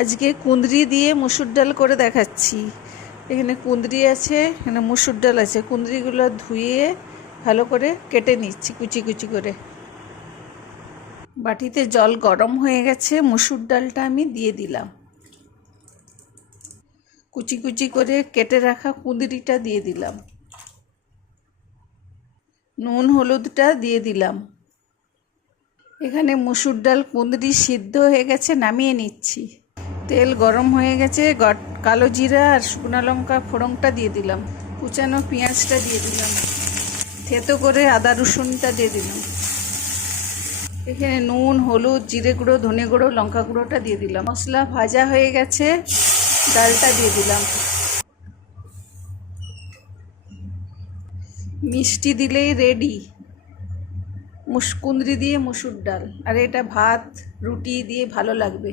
আজকে কুঁদরি দিয়ে মুসুর ডাল করে দেখাচ্ছি। এখানে কুঁদরি আছে, এখানে মুসুর ডাল আছে। কুঁদরিগুলো ধুয়ে ভালো করে কেটে নিচ্ছি কুচি কুচি করে। বাটিতে জল গরম হয়ে গেছে, মুসুর ডালটা আমি দিয়ে দিলাম। কুচি কুচি করে কেটে রাখা কুঁদরিটা দিয়ে দিলাম। নুন হলুদটা দিয়ে দিলাম। এখানে মুসুর ডাল কুঁদরি সিদ্ধ হয়ে গেছে, নামিয়ে নিচ্ছি। তেল গরম হয়ে গেছে, কালো জিরা আর শুকনো লঙ্কা ফোড়নটা দিয়ে দিলাম। কুচানো পেঁয়াজটা দিয়ে দিলাম। থেতো করে আদা রসুনটা দিয়ে দিলাম। এখানে নুন হলুদ জিরে গুঁড়ো ধনে গুঁড়ো লঙ্কা গুঁড়োটা দিয়ে দিলাম। মশলা ভাজা হয়ে গেছে, ডালটা দিয়ে দিলাম। মিষ্টি দিলেই রেডি কুঁদরি দিয়ে মুসুর ডাল। আর এটা ভাত রুটি দিয়ে ভালো লাগবে।